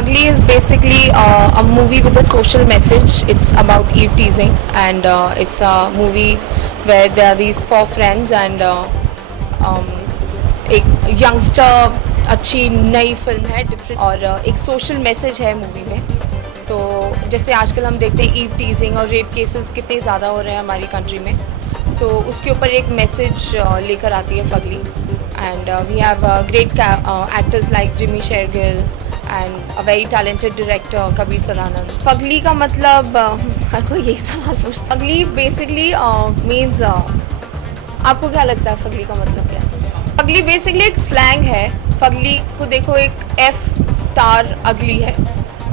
Fugly is basically a movie with a social message. It's about eve teasing, and it's a movie where there are these four friends and एक youngster अच्छी नई film है different और एक social message है movie में. तो जैसे आजकल हम देखते हैं ईव टीजिंग और रेप केसेस कितने ज़्यादा हो रहे हैं हमारी कंट्री में, तो उसके ऊपर एक मैसेज लेकर आती है Fugly. And we have great actors like Jimmy Shergill and a very talented director Kabir Sadanand. Fugly का मतलब हर कोई यही सवाल पूछता. फगली बेसिकली मीन्स आपको क्या लगता है फगली का मतलब क्या है? फगली बेसिकली एक स्लैंग है. फगली को देखो, एक एफ स्टार अगली है,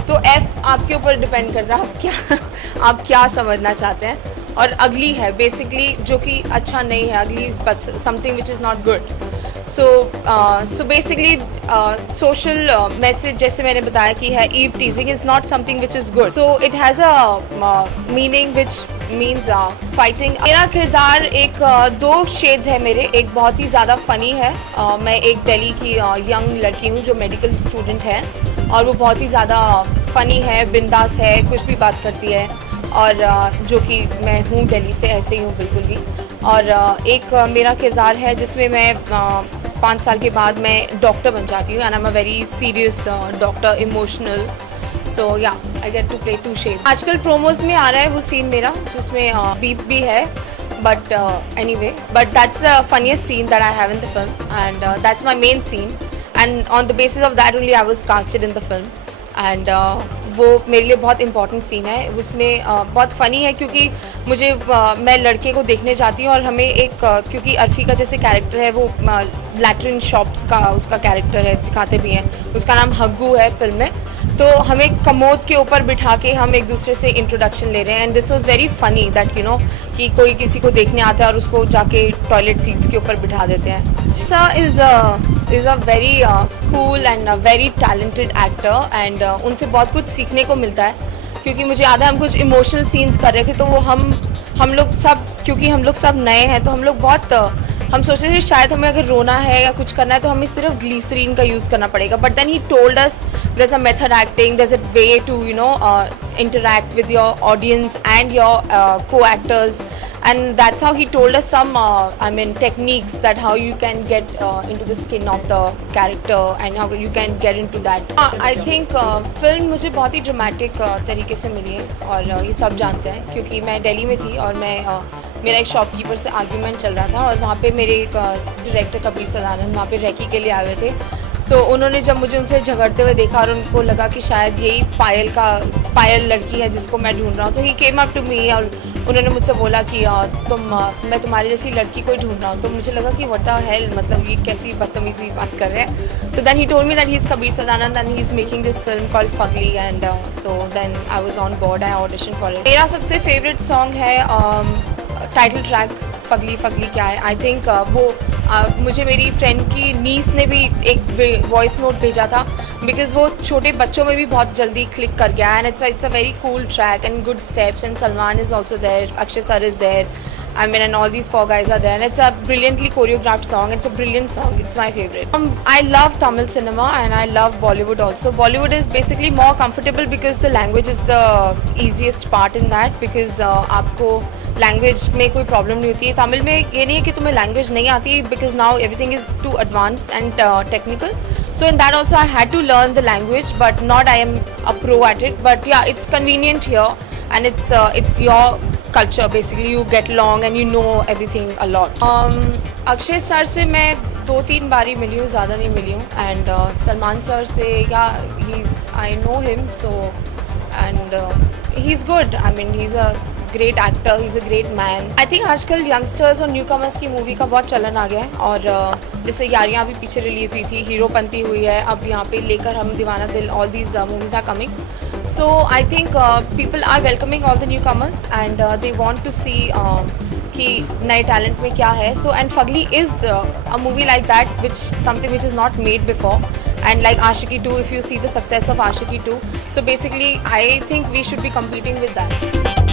तो एफ आपके ऊपर डिपेंड करता है आप क्या समझना चाहते हैं. और अगली है बेसिकली जो कि अच्छा नहीं है. अगली is but something which is not good. So basically social message जैसे मैंने बताया कि है eve teasing is not something which is good. So it has a meaning which means fighting. मेरा किरदार एक दो शेड्स है मेरे. एक बहुत ही ज़्यादा फ़नी है. मैं एक दिल्ली की यंग लड़की हूँ जो मेडिकल स्टूडेंट है, और वो बहुत ही ज़्यादा फ़नी है, बिंदास है, कुछ भी बात करती है, और जो कि मैं हूँ दिल्ली से, ऐसे ही हूँ बिल्कुल भी. और एक मेरा किरदार है जिसमें मैं 5 साल के बाद मैं डॉक्टर बन जाती हूँ, and I am a very serious doctor, emotional. So yeah I get to play two shades. आजकल प्रोमोज में आ रहा है वो सीन मेरा जिसमें बीप भी है, but anyway, but that's the funniest scene that I have in the film, and that's my main scene, and on the basis of that only I was casted in the film. And वो मेरे लिए बहुत important scene है. उसमें बहुत funny है क्योंकि मुझे मैं लड़के को देखने जाती हूँ और हमें एक क्योंकि अर्फी का जैसे कैरेक्टर है वो लैट्रिन शॉप्स का उसका कैरेक्टर है, दिखाते भी हैं. उसका नाम हग्गू है फिल्म में. तो हमें कमोद के ऊपर बिठा के हम एक दूसरे से इंट्रोडक्शन ले रहे हैं, and this was very funny that you know कि कोई किसी को देखने आता है और उसको जाके टॉयलेट सीट्स के ऊपर बिठा देते हैं. Sir is a very cool and a very talented actor, and उनसे बहुत कुछ सीखने को मिलता है. क्योंकि मुझे याद है हम कुछ इमोशनल सीन्स कर रहे थे, तो वो हम लोग सब, क्योंकि हम लोग सब नए हैं, तो हम लोग बहुत हम सोचते थे शायद हमें अगर रोना है या कुछ करना है तो हमें सिर्फ ग्लीसरीन का यूज़ करना पड़ेगा. But then he told us there is a method acting, there is a way to you know interact with your audience and your co-actors, and that's how he told us some techniques that how you can get into the skin of the character and how you can get into that. I think film मुझे बहुत ही dramatic तरीके से मिली है, और ये सब जानते हैं क्योंकि मैं दिल्ली में थी और मैं मेरा एक शॉपकीपर से आर्ग्यूमेंट चल रहा था, और वहाँ पे मेरे एक डायरेक्टर कबीर सदानंद वहाँ पे रेकी के लिए आए हुए थे. तो उन्होंने जब मुझे उनसे झगड़ते हुए देखा और उनको लगा कि शायद यही पायल लड़की है जिसको मैं ढूंढ रहा हूँ, तो ही केम अप टू मी और उन्होंने मुझसे बोला कि मैं तुम्हारी जैसी लड़की को ही ढूंढ रहा हूँ. तो मुझे लगा कि व्हाट द हेल, मतलब ये कैसी बदतमीजी बात कर रहे हैं. So then he told me that he is Kabir Sadanand and he is making this film called Fugly, and so then I was on board, I audition for it. मेरा सबसे फेवरेट सॉन्ग है टाइटल ट्रैक फगली फगली क्या है. I think वो मुझे मेरी friend की नीस ने भी एक वॉइस नोट भेजा था, बिकॉज वो छोटे बच्चों में भी बहुत जल्दी क्लिक कर गया, and it's a very cool track and good steps, and Salman is also there, Akshay sir is there, I mean, and all these four guys are there, and it's a brilliantly choreographed song. It's a brilliant song. It's my favorite. I love Tamil cinema and I love Bollywood also. Bollywood is basically more comfortable because the language is the easiest part in that, because आपको language में कोई problem नहीं होती है. तमिल में ये नहीं है कि तुम्हें लैंग्वेज नहीं आती, because now everything is too advanced and technical. So in that also I had to learn the language, but not I am a pro at it. But yeah, it's convenient here, and it's your culture basically. You get along and you know everything a lot. Akshay sir से मैं 2-3 बारी मिली हूँ, ज़्यादा नहीं मिली हूँ. And Salman sir से I know him, so and he's good. I mean, he's a great actor, he's a great man. I think आजकल youngsters और न्यूकमर्स की मूवी का बहुत चलन आ गया है, और जैसे यारियाँ भी पीछे रिलीज़ हुई थी, हीरोपंती हुई है, अब यहाँ पे लेकर हम, दीवाना दिल, all these movies are coming. So I think people are welcoming all the newcomers, and they want to see कि नए टैलेंट में क्या है. So and Fugly is a movie like that, something which is not made before. And like Aashiqui 2, if you see the success of Aashiqui 2, so basically I think we should be competing with that.